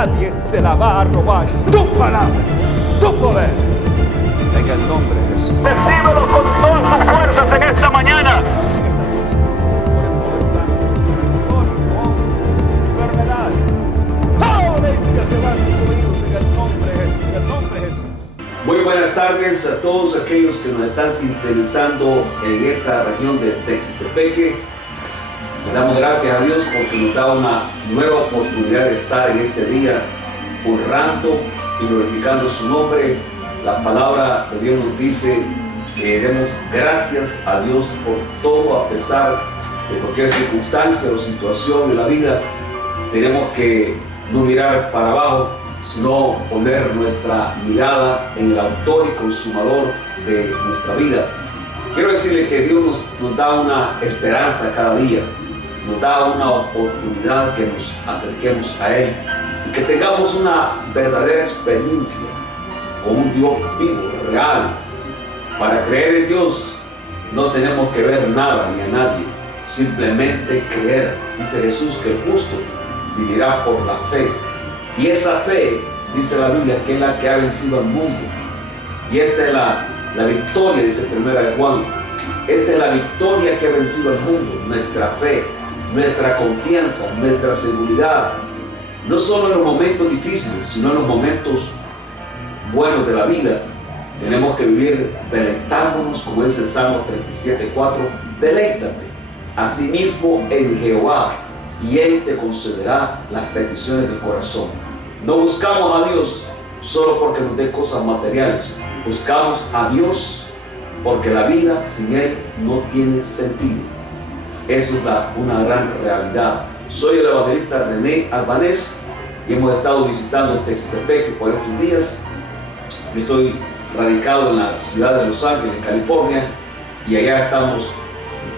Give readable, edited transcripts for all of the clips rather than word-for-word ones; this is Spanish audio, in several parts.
nadie se la va a robar. Tu palabra, tu poder, en el nombre de Jesús. Recíbelo con todas tus fuerzas en esta mañana. Por el poder santo, por el gloria, enfermedad, toda dolencia se va de sus oídos en el nombre de Jesús, en el nombre de Jesús. Muy buenas tardes a todos aquellos que nos están sintonizando en esta región de Textepeque. Le damos gracias a Dios porque nos da una nueva oportunidad de estar en este día honrando y glorificando su nombre. La palabra de Dios nos dice que demos gracias a Dios por todo, a pesar de cualquier circunstancia o situación de la vida. Tenemos que no mirar para abajo, sino poner nuestra mirada en el autor y consumador de nuestra vida. Quiero decirle que Dios nos da una esperanza cada día, nos da una oportunidad que nos acerquemos a Él y que tengamos una verdadera experiencia con un Dios vivo, real. Para creer en Dios no tenemos que ver nada ni a nadie, simplemente creer. Dice Jesús que el justo vivirá por la fe. Y esa fe, dice la Biblia, que es la que ha vencido al mundo. Y esta es la victoria, dice 1 de Juan. Esta es la victoria que ha vencido al mundo, nuestra fe, nuestra confianza, nuestra seguridad. No solo en los momentos difíciles, sino en los momentos buenos de la vida. Tenemos que vivir deleitándonos, como dice el Salmo 37:4, deleítate asimismo en Jehová, y Él te concederá las peticiones del corazón. No buscamos a Dios solo porque nos dé cosas materiales. Buscamos a Dios porque la vida sin Él no tiene sentido. Eso es una gran realidad. Soy el evangelista René Albanés y hemos estado visitando Textepeque por estos días. Yo estoy radicado en la ciudad de Los Ángeles, California, y allá estamos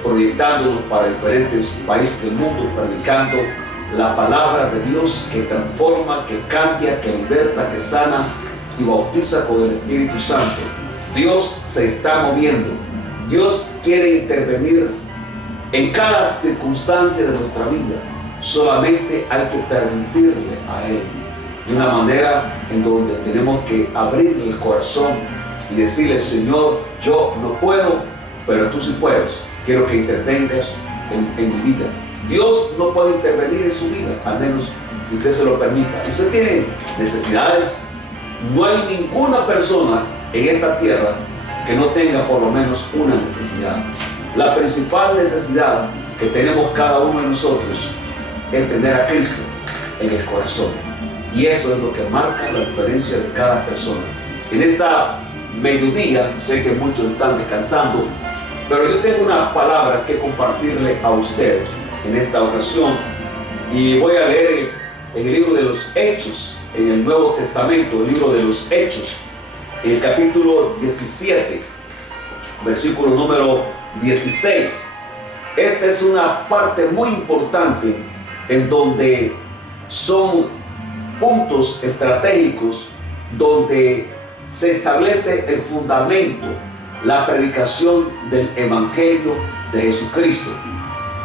proyectándonos para diferentes países del mundo, predicando la palabra de Dios que transforma, que cambia, que liberta, que sana y bautiza con el Espíritu Santo. Dios se está moviendo. Dios quiere intervenir en cada circunstancia de nuestra vida. Solamente hay que permitirle a Él, de una manera en donde tenemos que abrir el corazón y decirle: Señor, yo no puedo, pero tú sí puedes. Quiero que intervengas en mi vida. Dios no puede intervenir en su vida, al menos que usted se lo permita. Usted tiene necesidades. No hay ninguna persona en esta tierra que no tenga por lo menos una necesidad. La principal necesidad que tenemos cada uno de nosotros es tener a Cristo en el corazón. Y eso es lo que marca la diferencia de cada persona. En esta mediodía, sé que muchos están descansando, pero yo tengo una palabra que compartirle a usted en esta ocasión. Y voy a leer en el libro de los Hechos, en el Nuevo Testamento, el libro de los Hechos, el capítulo 17, versículo número 16. Esta es una parte muy importante en donde son puntos estratégicos donde se establece el fundamento, la predicación del Evangelio de Jesucristo.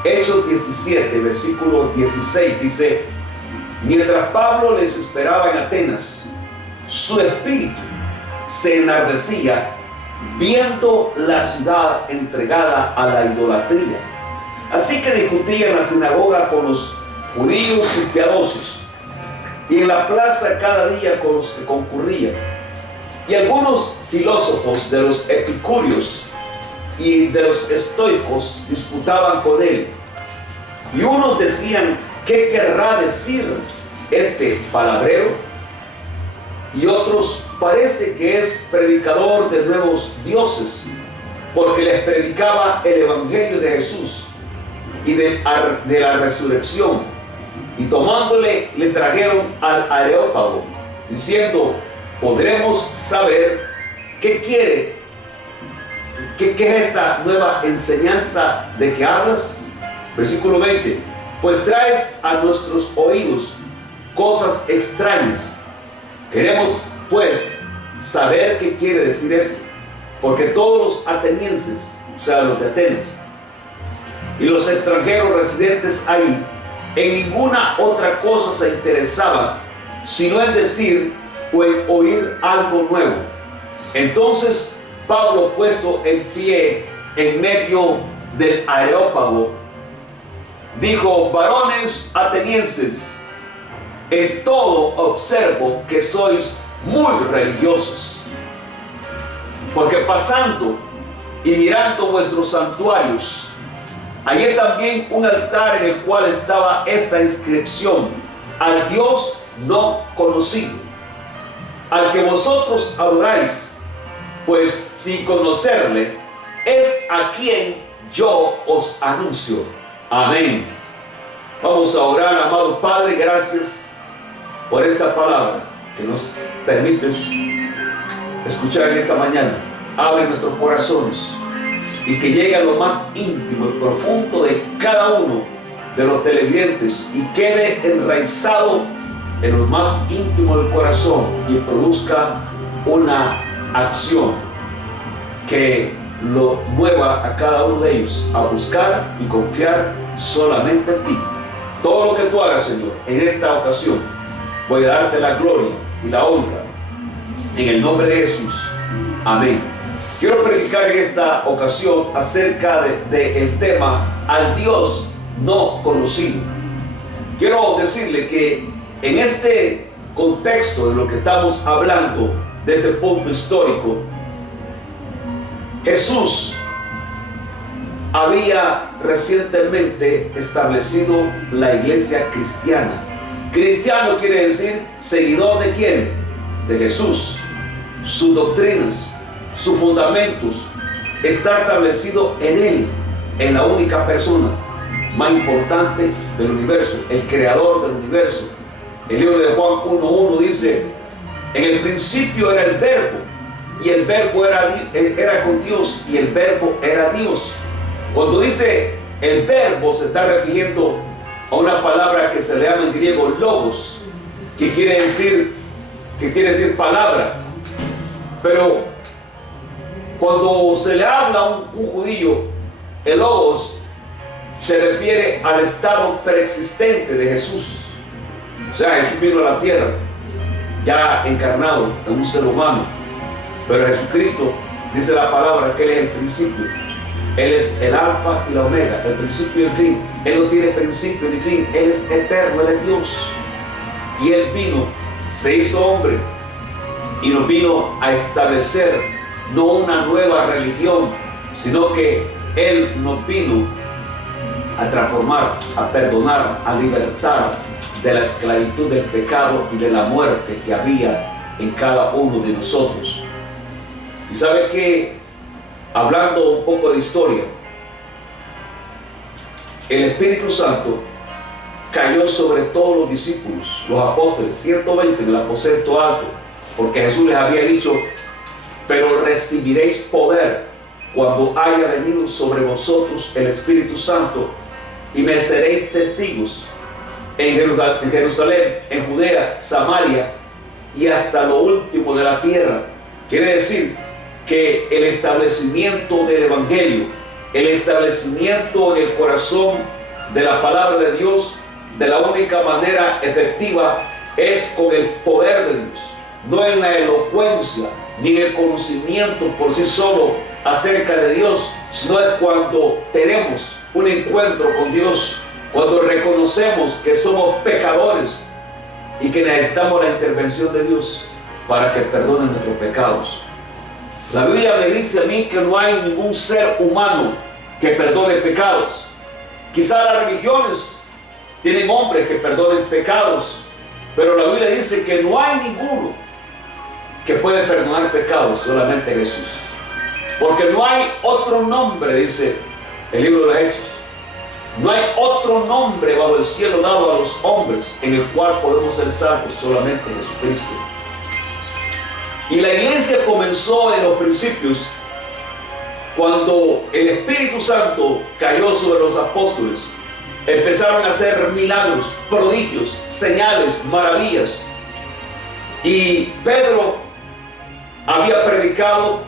Hechos 17, versículo 16 dice: mientras Pablo les esperaba en Atenas, su espíritu se enardecía viendo la ciudad entregada a la idolatría. Así que discutía en la sinagoga con los judíos impiadosos y en la plaza cada día con los que concurrían. Y algunos filósofos de los epicúreos y de los estoicos disputaban con él. Y unos decían: ¿qué querrá decir este palabrero? Y otros: parece que es predicador de nuevos dioses, porque les predicaba el evangelio de Jesús y de la resurrección. Y tomándole, le trajeron al Areópago, diciendo: ¿podremos saber qué quiere? ¿Qué es esta nueva enseñanza de que hablas? Versículo 20: pues traes a nuestros oídos cosas extrañas. Queremos pues saber qué quiere decir esto, porque todos los atenienses, o sea, los de Atenas, y los extranjeros residentes ahí, en ninguna otra cosa se interesaban sino en decir o en oír algo nuevo. Entonces Pablo, puesto en pie en medio del Areópago, dijo: varones atenienses, en todo observo que sois muy religiosos, porque pasando y mirando vuestros santuarios, hallé también un altar en el cual estaba esta inscripción: al Dios no conocido, al que vosotros adoráis, pues sin conocerle, es a quien yo os anuncio. Amén. Vamos a orar. Amado Padre, gracias por esta palabra que nos permites escuchar en esta mañana. Abre nuestros corazones y que llegue a lo más íntimo y profundo de cada uno de los televidentes y quede enraizado en lo más íntimo del corazón y produzca una acción que lo mueva a cada uno de ellos a buscar y confiar solamente en ti. Todo lo que tú hagas, Señor, en esta ocasión, voy a darte la gloria y la honra en el nombre de Jesús. Amén. Quiero predicar en esta ocasión acerca del tema al Dios no conocido. Quiero decirle que en este contexto de lo que estamos hablando, de este punto histórico, Jesús había recientemente establecido la iglesia cristiana. Cristiano quiere decir seguidor ¿de quién? De Jesús. Sus doctrinas, sus fundamentos, está establecido en Él, en la única persona más importante del universo, el creador del universo. El libro de Juan 1:1 dice: en el principio era el verbo, y el verbo era con Dios, y el verbo era Dios. Cuando dice el verbo, se está refiriendo a una palabra que se le llama en griego logos, que quiere decir palabra. Pero cuando se le habla a un judío, el logos se refiere al estado preexistente de Jesús. O sea, Jesús vino a la tierra ya encarnado en un ser humano, pero Jesucristo, dice la palabra, que Él es el principio. Él es el alfa y la omega, el principio y el fin. Él no tiene principio ni fin. Él es eterno, Él es Dios. Y Él vino, se hizo hombre y nos vino a establecer no una nueva religión, sino que Él nos vino a transformar, a perdonar, a libertar de la esclavitud del pecado y de la muerte que había en cada uno de nosotros. Y sabe que, hablando un poco de historia, el Espíritu Santo cayó sobre todos los discípulos, los apóstoles, 120 en el aposento alto, porque Jesús les había dicho: pero recibiréis poder cuando haya venido sobre vosotros el Espíritu Santo, y me seréis testigos en Jerusalén, en Judea, Samaria y hasta lo último de la tierra. Quiere decir que el establecimiento del Evangelio, el establecimiento en el corazón de la palabra de Dios, de la única manera efectiva es con el poder de Dios, no en la elocuencia ni en el conocimiento por sí solo acerca de Dios, sino es cuando tenemos un encuentro con Dios, cuando reconocemos que somos pecadores y que necesitamos la intervención de Dios para que perdone nuestros pecados. La Biblia me dice a mí que no hay ningún ser humano que perdone pecados. Quizá las religiones tienen hombres que perdonen pecados, pero la Biblia dice que no hay ninguno que puede perdonar pecados, solamente Jesús. Porque no hay otro nombre, dice el libro de los Hechos, no hay otro nombre bajo el cielo dado a los hombres en el cual podemos ser salvos, solamente Jesucristo. Y la iglesia comenzó en los principios cuando el Espíritu Santo cayó sobre los apóstoles. Empezaron a hacer milagros, prodigios, señales, maravillas. Y Pedro había predicado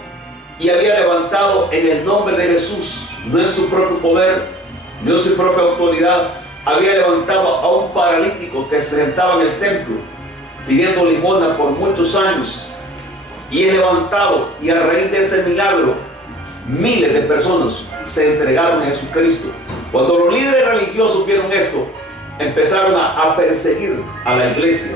y había levantado en el nombre de Jesús, no en su propio poder, no en su propia autoridad, había levantado a un paralítico que se sentaba en el templo pidiendo limosna por muchos años, y es levantado, y a raíz de ese milagro miles de personas se entregaron a Jesucristo. Cuando los líderes religiosos vieron esto, empezaron a perseguir a la iglesia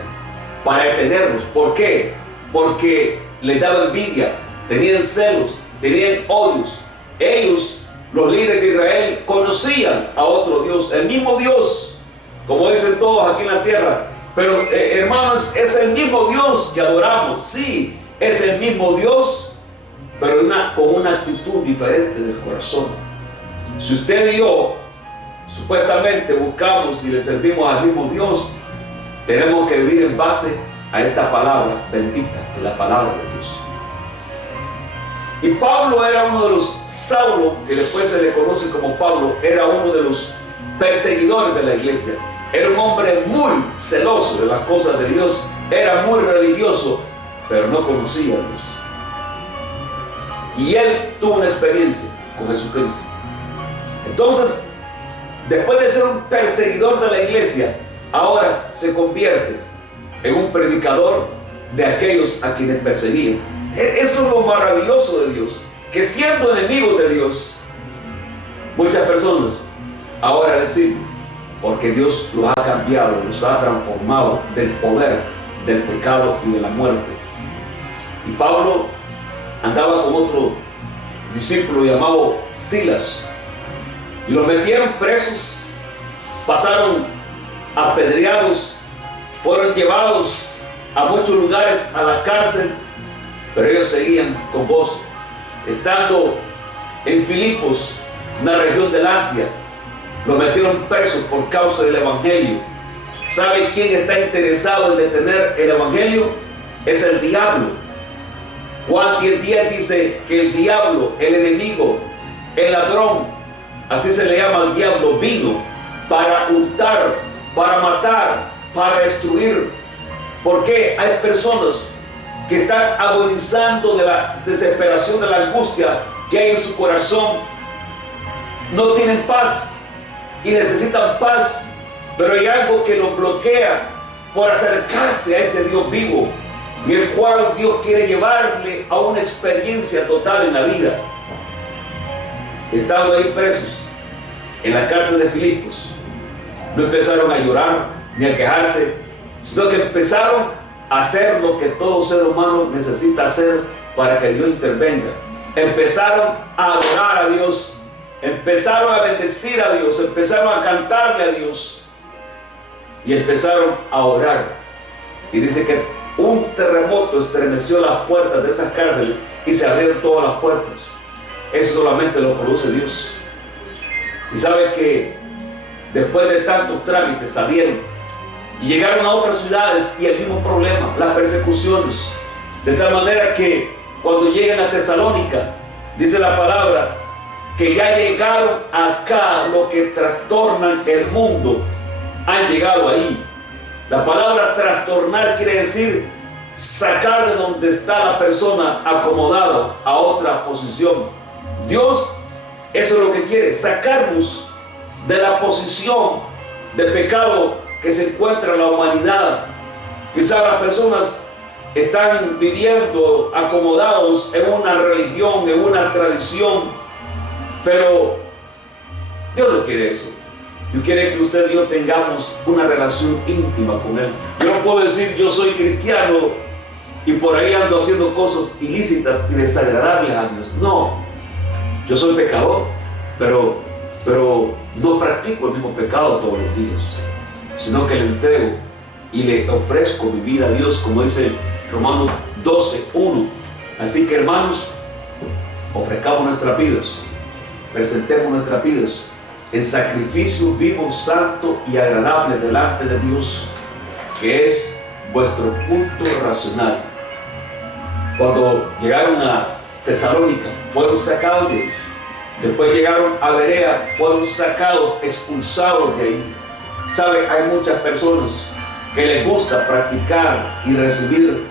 para detenerlos. ¿Por qué? Porque les daba envidia, tenían celos, tenían odios. Ellos, los líderes de Israel, conocían a otro Dios, el mismo Dios, como dicen todos aquí en la tierra. Pero hermanos, es el mismo Dios que adoramos, sí, es el mismo Dios, pero con una actitud diferente del corazón. Si usted y yo supuestamente buscamos y le servimos al mismo Dios, tenemos que vivir en base a esta palabra bendita, de la palabra de Dios. Y Pablo era uno de los, Saulo, que después se le conoce como Pablo, era uno de los perseguidores de la iglesia. Era un hombre muy celoso de las cosas de Dios, era muy religioso, pero no conocía a Dios. Y él tuvo una experiencia con Jesucristo. Entonces, después de ser un perseguidor de la iglesia, ahora se convierte en un predicador de aquellos a quienes perseguían. Eso es lo maravilloso de Dios, que siendo enemigos de Dios, muchas personas ahora le sirven, porque Dios los ha cambiado, los ha transformado del poder, del pecado y de la muerte. Y Pablo andaba con otro discípulo llamado Silas, y los metieron presos, pasaron apedreados, fueron llevados a muchos lugares a la cárcel, pero ellos seguían con gozo. Estando en Filipos, una región del Asia, los metieron presos por causa del evangelio. ¿Sabe quién está interesado en detener el evangelio? Es el diablo. Juan 10:10 dice que el diablo, el enemigo, el ladrón, así se le llama al diablo, vino para hurtar, para matar, para destruir. Porque hay personas que están agonizando de la desesperación, de la angustia que hay en su corazón. No tienen paz y necesitan paz, pero hay algo que los bloquea por acercarse a este Dios vivo, y el cual Dios quiere llevarle a una experiencia total en la vida. Estando ahí presos en la cárcel de Filipos, no empezaron a llorar ni a quejarse, sino que empezaron a hacer lo que todo ser humano necesita hacer para que Dios intervenga. Empezaron a adorar a Dios, empezaron a bendecir a Dios, empezaron a cantarle a Dios y empezaron a orar. Y dice que un terremoto estremeció las puertas de esas cárceles y se abrieron todas las puertas. Eso solamente lo produce Dios. Y sabe que después de tantos trámites salieron y llegaron a otras ciudades, y el mismo problema, las persecuciones, de tal manera que cuando llegan a Tesalónica, dice la palabra que ya llegaron acá los que trastornan el mundo, han llegado ahí. La palabra trastornar quiere decir sacar de donde está la persona acomodada a otra posición. Dios, eso es lo que quiere, sacarnos de la posición de pecado que se encuentra en la humanidad. Quizás las personas están viviendo acomodados en una religión, en una tradición, pero Dios no quiere eso. Dios quiere que usted y yo tengamos una relación íntima con Él. Yo no puedo decir yo soy cristiano y por ahí ando haciendo cosas ilícitas y desagradables a Dios. No, yo soy pecador, pero no practico el mismo pecado todos los días, sino que le entrego y le ofrezco mi vida a Dios, como dice Romanos 12:1. Así que, hermanos, ofrezcamos nuestras vidas, presentemos nuestras vidas en sacrificio vivo, santo y agradable delante de Dios, que es vuestro culto racional. Cuando llegaron a Tesalónica, fueron sacados de ahí. Después llegaron a Berea, fueron sacados, expulsados de ahí. ¿Sabe? Hay muchas personas que les gusta practicar y recibir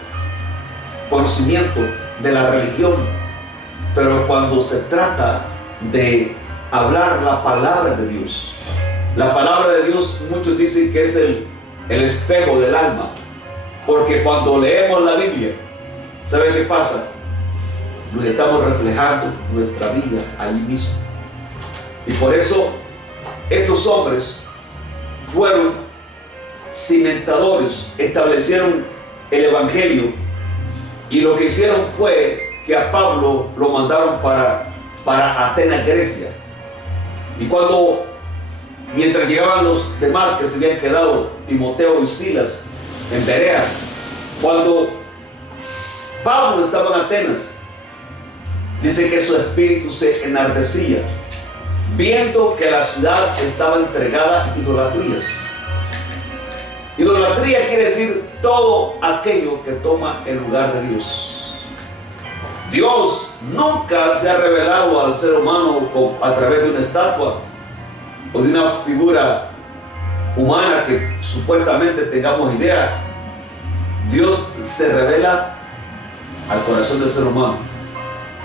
conocimiento de la religión, pero cuando se trata de hablar la palabra de Dios, la palabra de Dios, muchos dicen que es el espejo del alma. Porque cuando leemos la Biblia, ¿sabe qué pasa? Nos estamos reflejando nuestra vida ahí mismo. Y por eso estos hombres fueron cimentadores, establecieron el Evangelio, y lo que hicieron fue que a Pablo lo mandaron para Atenas, Grecia. Y mientras llegaban los demás que se habían quedado, Timoteo y Silas, en Berea, cuando Pablo estaba en Atenas, dice que su espíritu se enardecía, viendo que la ciudad estaba entregada a idolatrías. Idolatría quiere decir todo aquello que toma el lugar de Dios. Dios nunca se ha revelado al ser humano a través de una estatua o de una figura humana que supuestamente tengamos idea. Dios se revela al corazón del ser humano.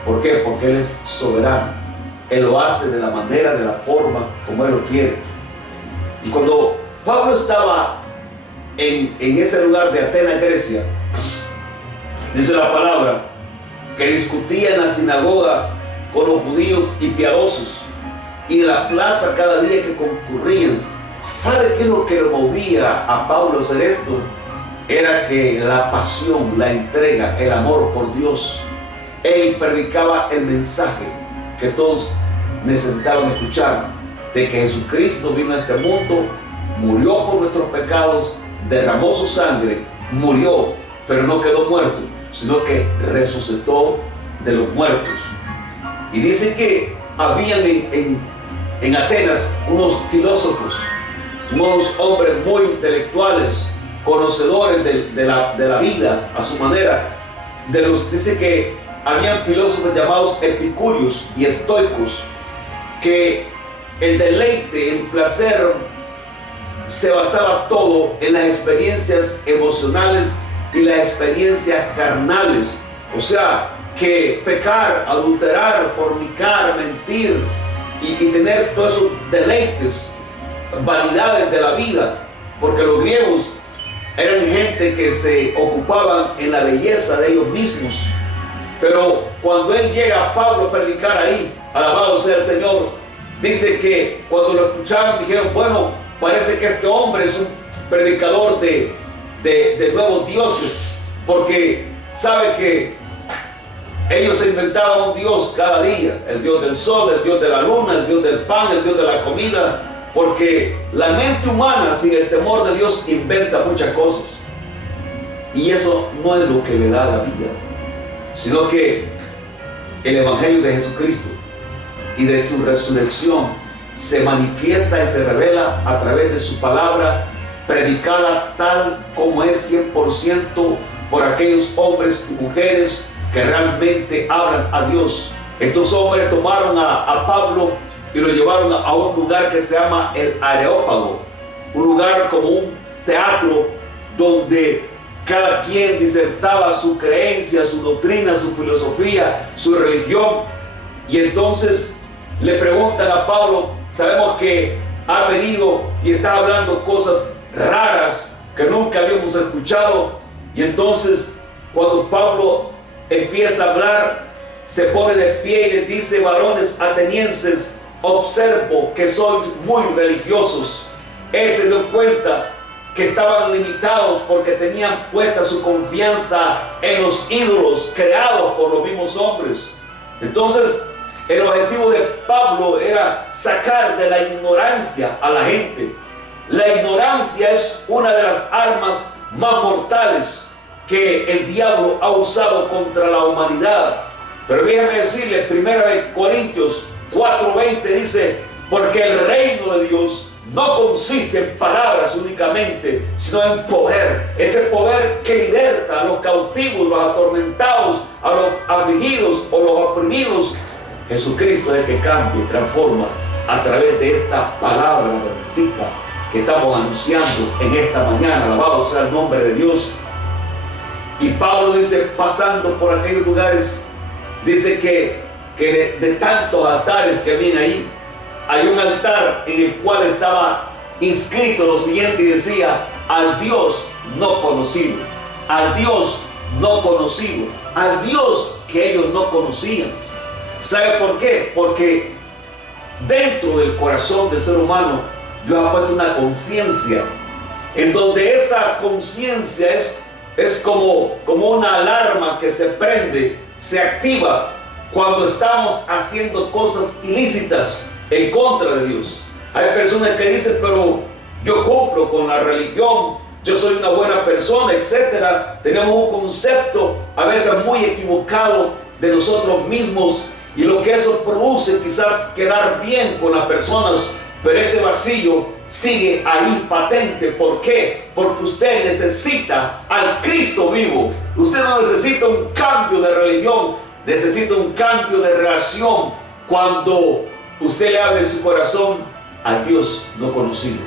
¿Por qué? Porque Él es soberano. Él lo hace de la manera, de la forma como Él lo quiere. Y cuando Pablo estaba en ese lugar de Atenas, Grecia, dice la palabra que discutía en la sinagoga con los judíos y piadosos, y en la plaza cada día que concurrían. ¿Sabe qué es lo que lo movía a Pablo a hacer esto? Era que la pasión, la entrega, el amor por Dios. Él predicaba el mensaje que todos necesitaban escuchar, de que Jesucristo vino a este mundo, murió por nuestros pecados, derramó su sangre, murió, pero no quedó muerto, sino que resucitó de los muertos. Y dice que habían en Atenas unos filósofos, unos hombres muy intelectuales, conocedores de la vida a su manera. Dice que habían filósofos llamados epicúreos y estoicos, que el deleite, el placer, se basaba todo en las experiencias emocionales y las experiencias carnales. O sea, que pecar, adulterar, fornicar, mentir y tener todos esos deleites, vanidades de la vida, porque los griegos eran gente que se ocupaban en la belleza de ellos mismos. Pero cuando él llega, Pablo, a predicar ahí, alabado sea el Señor, dice que cuando lo escucharon dijeron: bueno, parece que este hombre es un predicador de nuevos dioses, porque sabe que ellos se inventaban un dios cada día, el dios del sol, el dios de la luna, el dios del pan, el dios de la comida, porque la mente humana sin el temor de Dios inventa muchas cosas, y eso no es lo que le da la vida, sino que el Evangelio de Jesucristo y de su resurrección se manifiesta y se revela a través de su palabra, predicada tal como es 100% por aquellos hombres y mujeres que realmente hablan a Dios. Estos hombres tomaron a Pablo y lo llevaron a un lugar que se llama el Areópago, un lugar como un teatro donde cada quien disertaba su creencia, su doctrina, su filosofía, su religión. Y entonces le preguntan a Pablo: sabemos que ha venido y está hablando cosas raras que nunca habíamos escuchado. Y entonces cuando Pablo empieza a hablar, se pone de pie y les dice: varones atenienses, observo que sois muy religiosos. Él se dio cuenta que estaban limitados porque tenían puesta su confianza en los ídolos creados por los mismos hombres. Entonces el objetivo de Pablo era sacar de la ignorancia a la gente. La ignorancia es una de las armas más mortales que el diablo ha usado contra la humanidad. Pero déjame decirle, 1 Corintios 4:20 dice: porque el reino de Dios no consiste en palabras únicamente, sino en poder. Ese poder que liberta a los cautivos, los atormentados, a los afligidos o los oprimidos. Jesucristo es el que cambia y transforma a través de esta palabra bendita que estamos anunciando en esta mañana. Alabado sea el nombre de Dios. Y Pablo dice, pasando por aquellos lugares, dice que de tantos altares que había ahí, hay un altar en el cual estaba inscrito lo siguiente y decía: al Dios no conocido. al Dios no conocido, al Dios que ellos no conocían. ¿Sabe por qué? Porque dentro del corazón del ser humano Dios ha puesto una conciencia, en donde esa conciencia es como una alarma que se prende, se activa cuando estamos haciendo cosas ilícitas en contra de Dios. Hay personas que dicen, pero yo cumplo con la religión, yo soy una buena persona, etc. Tenemos un concepto a veces muy equivocado de nosotros mismos, y lo que eso produce quizás quedar bien con las personas, pero ese vacío sigue ahí patente. ¿Por qué? Porque usted necesita al Cristo vivo. Usted no necesita un cambio de religión, necesita un cambio de relación cuando usted le abre su corazón al Dios no conocido,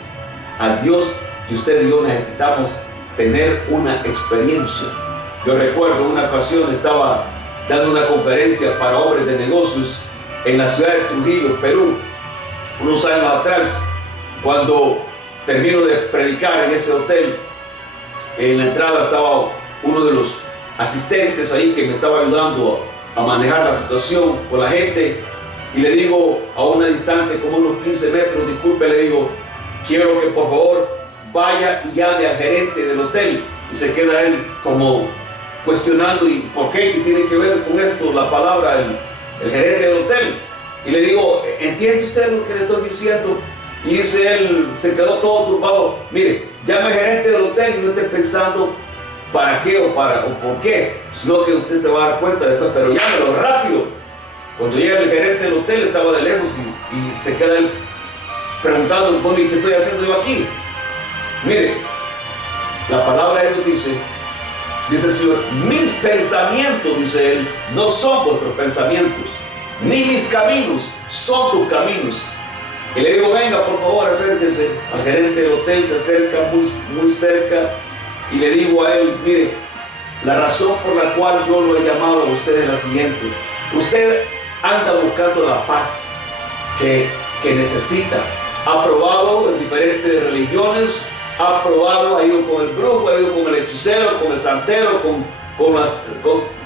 al Dios que usted y yo necesitamos tener una experiencia. Yo recuerdo una ocasión estaba dando una conferencia para hombres de negocios en la ciudad de Trujillo, Perú, unos años atrás. Cuando termino de predicar en ese hotel, en la entrada estaba uno de los asistentes ahí que me estaba ayudando a manejar la situación con la gente, y le digo a una distancia como unos 15 metros, disculpe, le digo, quiero que por favor vaya y llame al gerente del hotel. Y se queda él como cuestionando, ¿y por qué? ¿Qué tiene que ver con esto la palabra el gerente del hotel? Y le digo, ¿entiende usted lo que le estoy diciendo? Y dice él, se quedó todo turbado, mire, llame al gerente del hotel y no esté pensando para qué o por qué, sino que usted se va a dar cuenta después, pero llámelo rápido. Cuando llega el gerente del hotel, estaba de lejos y se queda él preguntando, bueno, ¿y qué estoy haciendo yo aquí? Mire, la palabra de Dios dice el Señor, mis pensamientos, dice él, no son vuestros pensamientos, ni mis caminos son tus caminos. Y le digo, venga, por favor, acérquese. Al gerente del hotel se acerca muy cerca, y le digo a él, mire, la razón por la cual yo lo he llamado a usted es la siguiente. Usted anda buscando la paz que necesita. Ha probado en diferentes religiones, ha probado, ha ido con el brujo, ha ido con el hechicero, con el santero, con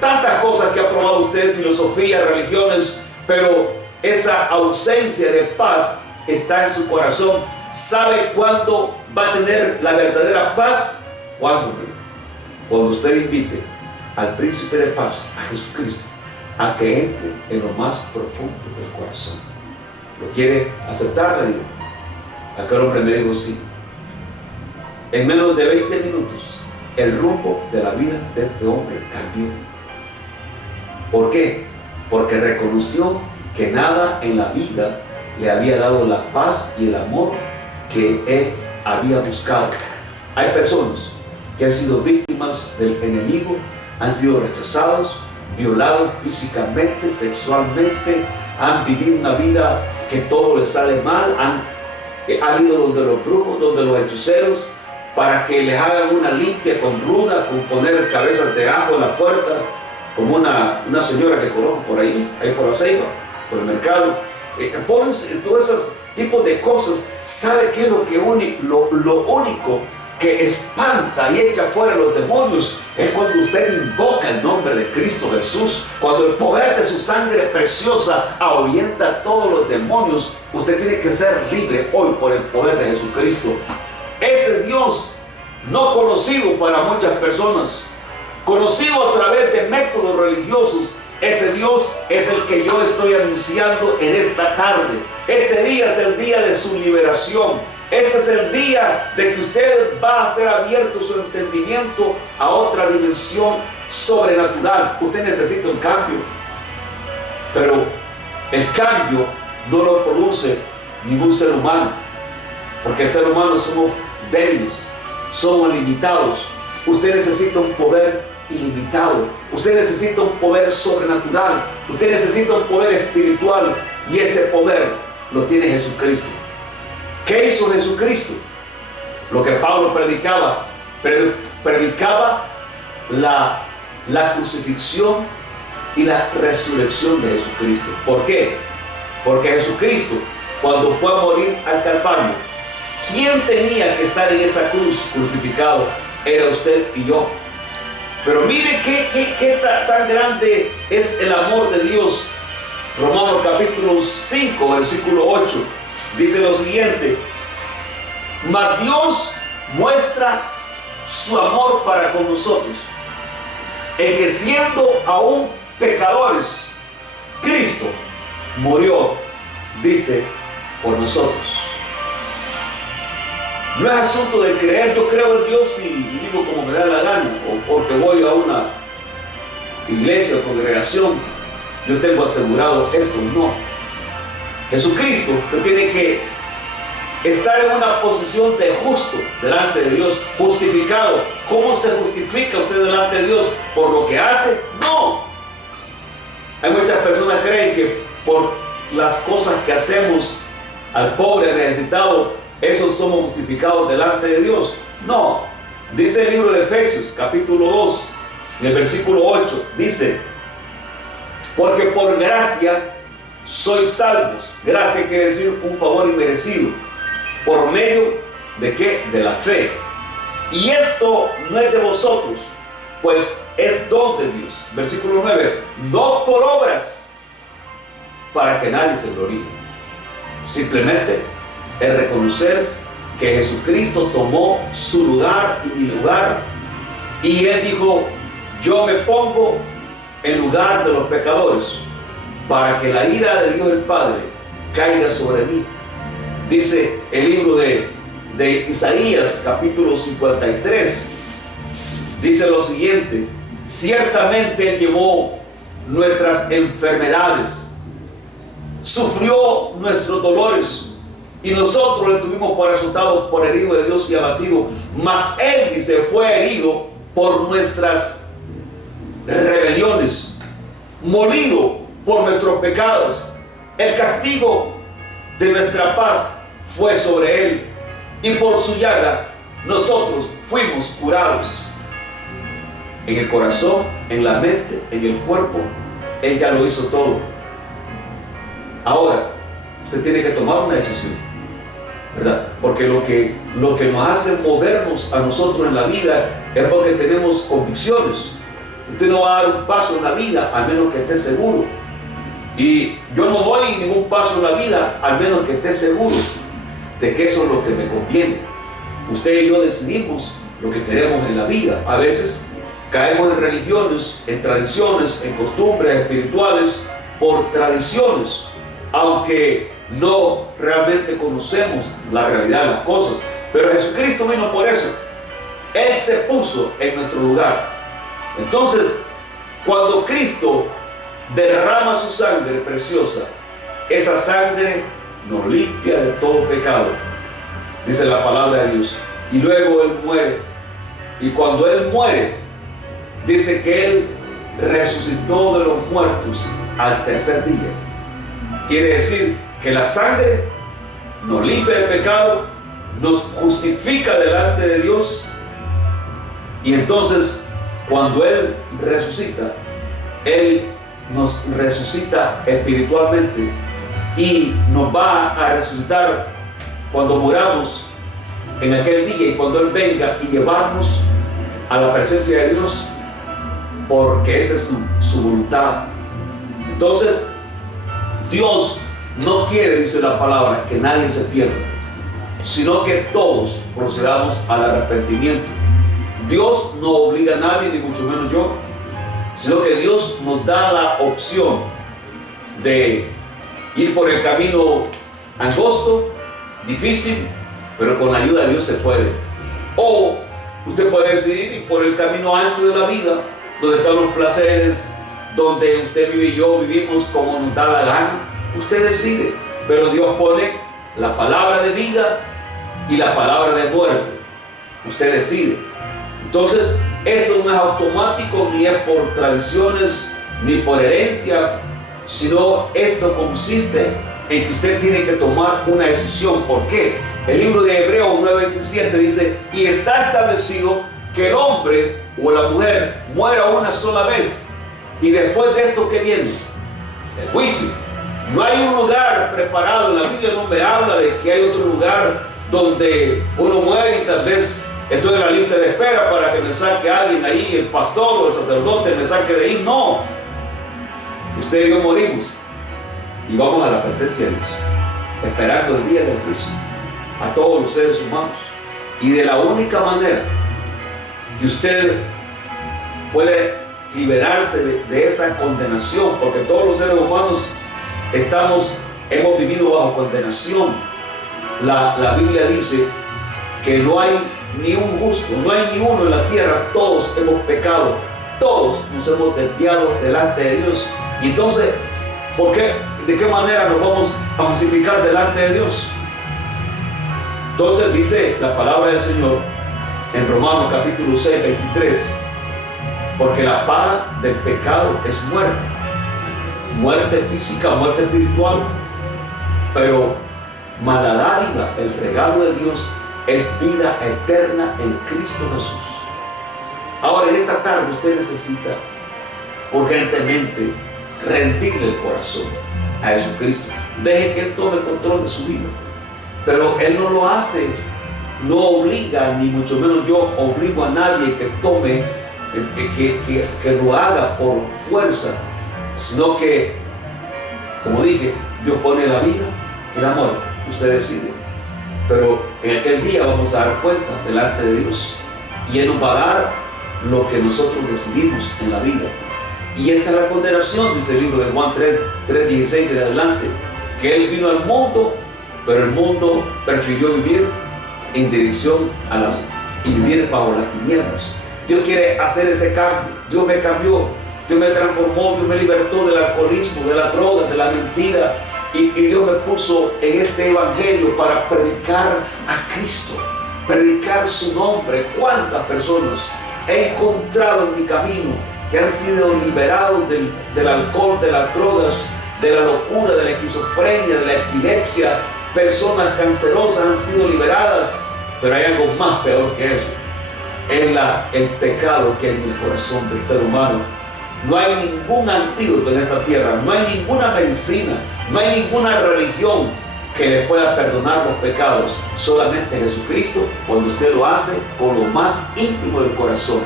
tantas cosas que ha probado usted, filosofía, religiones, pero esa ausencia de paz está en su corazón. ¿Sabe cuándo va a tener la verdadera paz? Cuando usted invite al príncipe de paz, a Jesucristo, a que entre en lo más profundo del corazón. ¿Lo quiere aceptar? Le digo. Aquel hombre me dijo sí. En menos de 20 minutos, el rumbo de la vida de este hombre cambió. ¿Por qué? Porque reconoció que nada en la vida le había dado la paz y el amor que él había buscado. Hay personas que han sido víctimas del enemigo, han sido rechazados, violados físicamente, sexualmente, han vivido una vida que todo les sale mal, han ido donde los brujos, donde los hechiceros, para que les hagan una limpia con ruda, con poner cabezas de ajo en la puerta, como una señora que conozco por ahí por la Ceiba, por el mercado. Ponen todos esos tipos de cosas. ¿Sabe qué es lo único que espanta y echa fuera los demonios? Es cuando usted invoca el nombre de Cristo Jesús, cuando el poder de su sangre preciosa ahuyenta a todos los demonios. Usted tiene que ser libre hoy por el poder de Jesucristo. Ese Dios no conocido para muchas personas, conocido a través de métodos religiosos, ese Dios es el que yo estoy anunciando en esta tarde. Este día es el día de su liberación. Este es el día de que usted va a ser abierto su entendimiento a otra dimensión sobrenatural. Usted necesita un cambio, pero el cambio no lo produce ningún ser humano, porque el ser humano somos débiles, somos limitados. Usted necesita un poder ilimitado, usted necesita un poder sobrenatural, usted necesita un poder espiritual, y ese poder lo tiene Jesucristo. ¿Qué hizo Jesucristo? Lo que Pablo predicaba, predicaba la crucifixión y la resurrección de Jesucristo. ¿Por qué? Porque Jesucristo, cuando fue a morir al Calvario, ¿quién tenía que estar en esa cruz crucificado? Era usted y yo. Pero mire qué tan grande es el amor de Dios. Romanos capítulo 5, versículo 8, dice lo siguiente: mas Dios muestra su amor para con nosotros, en que siendo aún pecadores, Cristo murió, dice, por nosotros. No es asunto de creer, yo creo en Dios y vivo como me da la gana, o porque voy a una iglesia o congregación, yo tengo asegurado esto. No. Jesucristo tiene que estar en una posición de justo delante de Dios, justificado. ¿Cómo se justifica usted delante de Dios? ¿Por lo que hace? No. Hay muchas personas que creen que por las cosas que hacemos al pobre, al necesitado, esos somos justificados delante de Dios. No. Dice el libro de Efesios, capítulo 2, en el versículo 8, dice: porque por gracia sois salvos. Gracia quiere decir un favor inmerecido. ¿Por medio de qué? De la fe. Y esto no es de vosotros, pues es don de Dios. Versículo 9. No por obras, para que nadie se gloríe. Simplemente es reconocer que Jesucristo tomó su lugar y mi lugar. Y Él dijo: yo me pongo en lugar de los pecadores, para que la ira de Dios el Padre caiga sobre mí. Dice el libro de Isaías, capítulo 53, dice lo siguiente: ciertamente Él llevó nuestras enfermedades, sufrió nuestros dolores, y nosotros le tuvimos por resultado por herido de Dios y abatido. Mas Él, dice, fue herido por nuestras rebeliones, molido por nuestros pecados. El castigo de nuestra paz fue sobre Él, y por su llaga nosotros fuimos curados. En el corazón, en la mente, en el cuerpo, Él ya lo hizo todo. Ahora, usted tiene que tomar una decisión, ¿verdad? Porque lo que nos hace movernos a nosotros en la vida es porque tenemos convicciones. Usted no va a dar un paso en la vida a menos que esté seguro. Y yo no doy ningún paso en la vida al menos que esté seguro de que eso es lo que me conviene. Usted y yo decidimos lo que queremos en la vida. A veces caemos en religiones, en tradiciones, en costumbres espirituales por tradiciones, aunque no realmente conocemos la realidad de las cosas. Pero Jesucristo vino por eso. Él se puso en nuestro lugar. Entonces, cuando Cristo derrama su sangre preciosa, esa sangre nos limpia de todo pecado, dice la palabra de Dios. Y luego Él muere. Y cuando Él muere, dice que Él resucitó de los muertos al tercer día. Quiere decir que la sangre nos limpia de pecado, nos justifica delante de Dios. Y entonces, cuando Él resucita, Él nos resucita espiritualmente y nos va a resucitar cuando muramos en aquel día, y cuando Él venga y llevarnos a la presencia de Dios, porque esa es su voluntad. Entonces, Dios no quiere, dice la palabra, que nadie se pierda, sino que todos procedamos al arrepentimiento. Dios no obliga a nadie, ni mucho menos yo, sino que Dios nos da la opción de ir por el camino angosto, difícil, pero con la ayuda de Dios se puede. O usted puede decidir ir por el camino ancho de la vida, donde están los placeres, donde usted vive y yo vivimos como nos da la gana. Usted decide, pero Dios pone la palabra de vida y la palabra de muerte. Usted decide. Entonces, esto no es automático, ni es por tradiciones, ni por herencia, sino esto consiste en que usted tiene que tomar una decisión. ¿Por qué? El libro de Hebreos 9:27 dice: y está establecido que el hombre o la mujer muera una sola vez, y después de esto, ¿qué viene? El juicio. No hay un lugar preparado. La Biblia no me habla de que hay otro lugar donde uno muere y tal vez estoy en la lista de espera para que me saque alguien ahí, el pastor o el sacerdote me saque de ahí. No. Usted y yo morimos y vamos a la presencia de Dios, esperando el día del juicio a todos los seres humanos. Y de la única manera que usted puede liberarse de esa condenación, porque todos los seres humanos hemos vivido bajo condenación. La Biblia dice que no hay ni un justo, no hay ni uno en la tierra, todos hemos pecado, todos nos hemos desviado delante de Dios. Y entonces, ¿por qué? ¿De qué manera nos vamos a justificar delante de Dios? Entonces dice la palabra del Señor en Romanos capítulo 6, 23, porque la paga del pecado es muerte, muerte física, muerte espiritual, pero la dádiva, el regalo de Dios es vida eterna en Cristo Jesús. Ahora, en esta tarde usted necesita urgentemente rendirle el corazón a Jesucristo. Deje que Él tome el control de su vida. Pero Él no lo hace, no obliga, ni mucho menos yo obligo a nadie que tome, que lo haga por fuerza, sino que, como dije, Dios pone la vida y la muerte, usted decide. Pero en aquel día vamos a dar cuenta delante de Dios y Él nos va a dar lo que nosotros decidimos en la vida. Y esta es la condenación, dice el libro de Juan 3:16 en adelante, que Él vino al mundo, pero el mundo prefirió vivir en dirección y vivir bajo las tinieblas. Dios quiere hacer ese cambio. Dios me cambió, Dios me transformó, Dios me libertó del alcoholismo, de la droga, de la mentira. Y Dios me puso en este evangelio para predicar a Cristo, predicar su nombre. ¿Cuántas personas he encontrado en mi camino que han sido liberados del alcohol, de las drogas, de la locura, de la esquizofrenia, de la epilepsia? Personas cancerosas han sido liberadas, pero hay algo más peor que eso. Es el pecado que hay en el corazón del ser humano. No hay ningún antídoto en esta tierra, no hay ninguna medicina, no hay ninguna religión que le pueda perdonar los pecados. Solamente Jesucristo, cuando usted lo hace con lo más íntimo del corazón.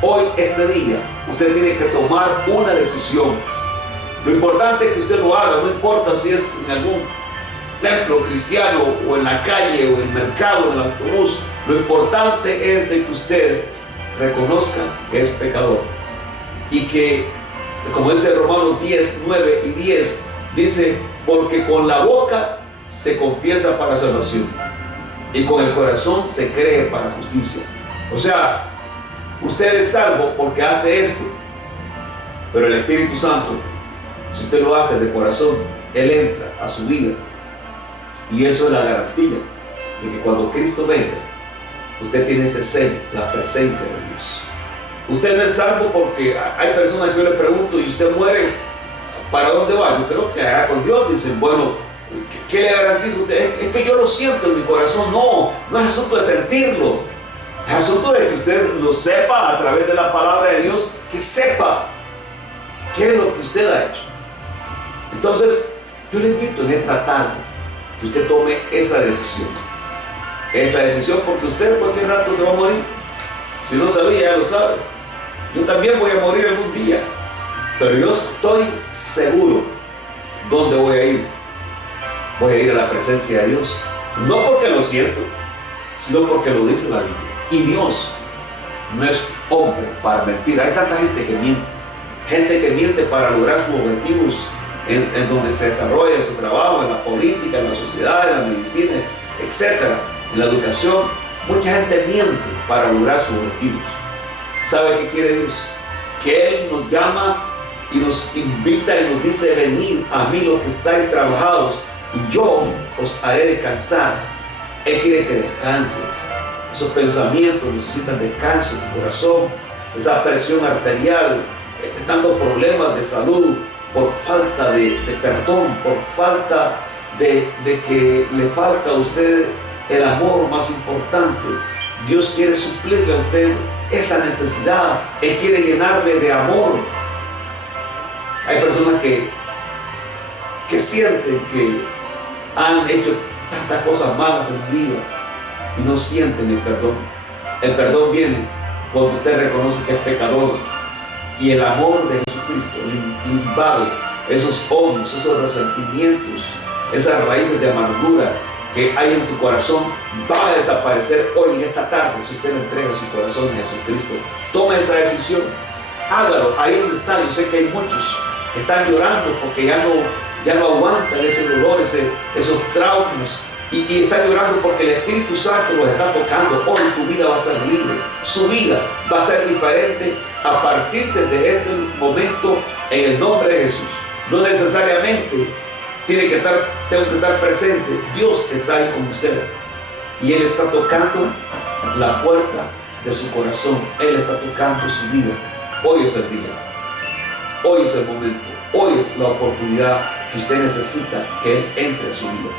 Hoy, este día, usted tiene que tomar una decisión. Lo importante es que usted lo haga, no importa si es en algún templo cristiano o en la calle o en el mercado, en el autobús. Lo importante es de que usted reconozca que es pecador y que, como dice Romanos 10, 9 y 10, dice, porque con la boca se confiesa para salvación y con el corazón se cree para justicia. O sea, usted es salvo porque hace esto, pero el Espíritu Santo, si usted lo hace de corazón, Él entra a su vida. Y eso es la garantía de que cuando Cristo venga, usted tiene ese sello, la presencia de Dios. Usted no es salvo porque hay personas que yo le pregunto, ¿y usted muere? ¿Para dónde va? Yo creo que allá con Dios. Dicen, bueno, ¿qué le garantiza a usted? Es que yo lo siento en mi corazón. No es asunto de sentirlo. Es asunto de que usted lo sepa a través de la palabra de Dios, que sepa qué es lo que usted ha hecho. Entonces, yo le invito en esta tarde que usted tome esa decisión. Esa decisión, porque usted en cualquier rato se va a morir. Si no sabía, ya lo sabe. Yo también voy a morir algún día. Pero yo estoy seguro dónde voy a ir. Voy a ir a la presencia de Dios. No porque lo siento, sino porque lo dice la Biblia. Y Dios no es hombre para mentir. Hay tanta gente que miente. Gente que miente para lograr sus objetivos en donde se desarrolla su trabajo, en la política, en la sociedad, en la medicina, etc. En la educación. Mucha gente miente para lograr sus objetivos. ¿Sabe qué quiere Dios? Que Él nos llama y nos invita y nos dice, venid a mí los que estáis trabajados y yo os haré descansar. Él quiere que descanses. Esos pensamientos necesitan descanso en tu corazón. Esa presión arterial, tantos problemas de salud por falta de perdón, por falta de que le falta a usted el amor más importante. Dios quiere suplirle a usted esa necesidad. Él quiere llenarle de amor. Hay personas que sienten que han hecho tantas cosas malas en la vida y no sienten el perdón. El perdón viene cuando usted reconoce que es pecador y el amor de Jesucristo le invade esos odios, esos resentimientos, esas raíces de amargura que hay en su corazón. Va a desaparecer hoy en esta tarde si usted le entrega su corazón a Jesucristo. Tome esa decisión, hágalo ahí donde está. Yo sé que hay muchos que están llorando porque ya no aguantan ese dolor, esos traumas. Y están llorando porque el Espíritu Santo los está tocando. Hoy tu vida va a ser libre. Su vida va a ser diferente a partir de este momento en el nombre de Jesús. No necesariamente tengo que estar presente. Dios está ahí con usted. Y Él está tocando la puerta de su corazón. Él está tocando su vida. Hoy es el día. Hoy es el momento. Hoy es la oportunidad que usted necesita que Él entre en su vida.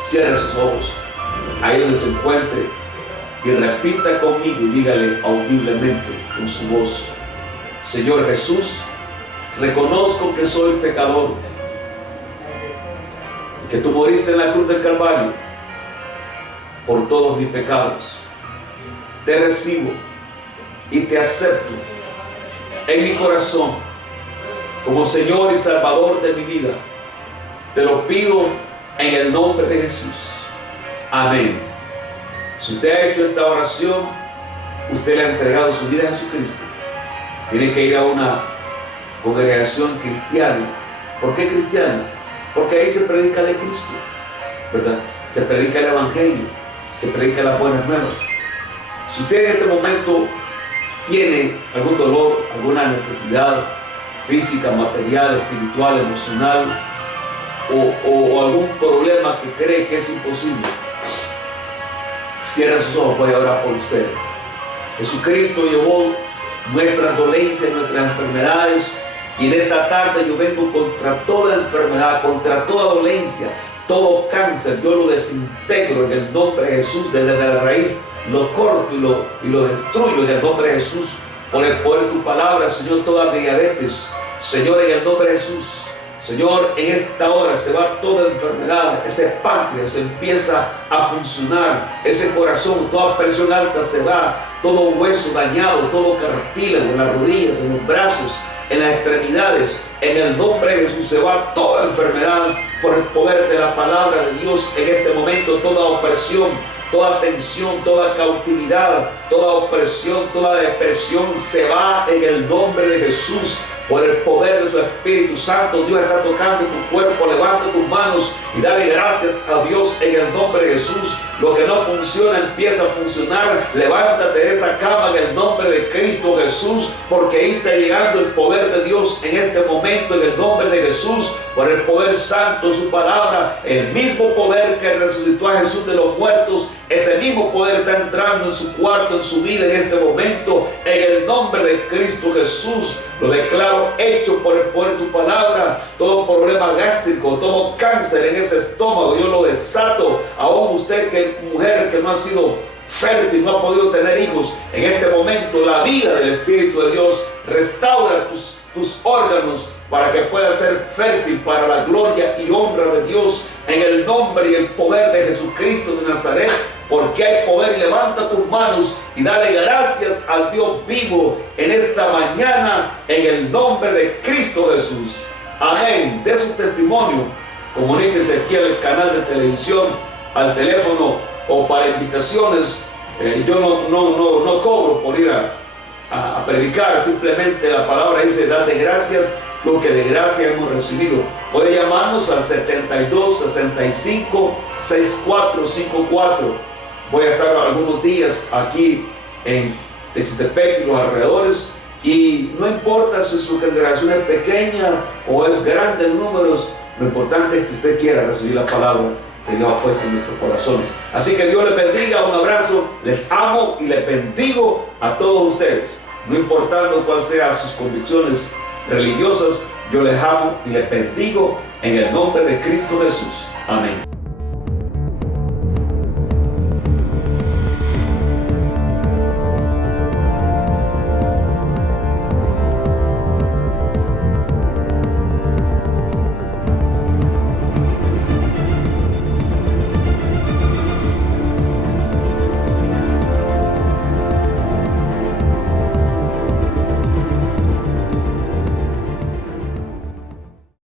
Cierre sus ojos, ahí donde se encuentre, y repita conmigo y dígale audiblemente con su voz: Señor Jesús, reconozco que soy pecador y que tú moriste en la cruz del Calvario por todos mis pecados. Te recibo y te acepto en mi corazón como Señor y Salvador de mi vida. Te lo pido en el nombre de Jesús. Amén. Si usted ha hecho esta oración, usted le ha entregado su vida a Jesucristo. Tiene que ir a una congregación cristiana. ¿Por qué cristiana? Porque ahí se predica de Cristo, ¿verdad? Se predica el Evangelio, se predica las buenas nuevas. Si usted en este momento tiene algún dolor, alguna necesidad física, material, espiritual, emocional, o algún problema que cree que es imposible, cierra sus ojos, voy a orar por usted. Jesucristo llevó nuestras dolencias, nuestras enfermedades, y en esta tarde yo vengo contra toda enfermedad, contra toda dolencia, todo cáncer. Yo lo desintegro en el nombre de Jesús, desde la raíz lo corto y lo destruyo en el nombre de Jesús, por el poder de tu palabra. Señor, toda diabetes, Señor, en el nombre de Jesús. Señor, en esta hora se va toda enfermedad, ese páncreas empieza a funcionar, ese corazón, toda presión alta se va, todo hueso dañado, todo cartílago en las rodillas, en los brazos, en las extremidades. En el nombre de Jesús se va toda enfermedad por el poder de la palabra de Dios. En este momento toda opresión, toda tensión, toda cautividad, toda opresión, toda depresión se va en el nombre de Jesús. Por el poder de su Espíritu Santo, Dios está tocando tu cuerpo. Levanta tus manos y dale gracias a Dios en el nombre de Jesús. Lo que no funciona empieza a funcionar. Levántate de esa cama en el nombre de Cristo Jesús, porque ahí está llegando el poder de Dios en este momento, en el nombre de Jesús. Por el poder santo de su palabra, el mismo poder que resucitó a Jesús de los muertos, ese mismo poder está entrando en su cuarto, en su vida en este momento. En el nombre de Cristo Jesús lo declaro hecho por el poder de tu palabra. Todo problema gástrico, todo cáncer en ese estómago, yo lo desato. Aún usted, mujer que no ha sido fértil, no ha podido tener hijos, en este momento la vida del Espíritu de Dios restaura tus órganos para que puedas ser fértil para la gloria y honra de Dios, en el nombre y el poder de Jesucristo de Nazaret. Porque hay poder. Levanta tus manos y dale gracias al Dios vivo en esta mañana, en el nombre de Cristo Jesús. Amén. De su testimonio, comuníquese aquí al canal de televisión, al teléfono, o para invitaciones. Yo no cobro por ir a predicar. Simplemente la palabra dice: date gracias lo que de gracia hemos recibido. Puede llamarnos al 72 65 6454. Voy a estar algunos días aquí en Texistepec y los alrededores, y no importa si su congregación es pequeña o es grande en números, lo importante es que usted quiera recibir la palabra que Dios ha puesto en nuestros corazones. Así que Dios les bendiga, un abrazo, les amo y les bendigo a todos ustedes. No importando cuáles sean sus convicciones religiosas, yo les amo y les bendigo en el nombre de Cristo Jesús. Amén.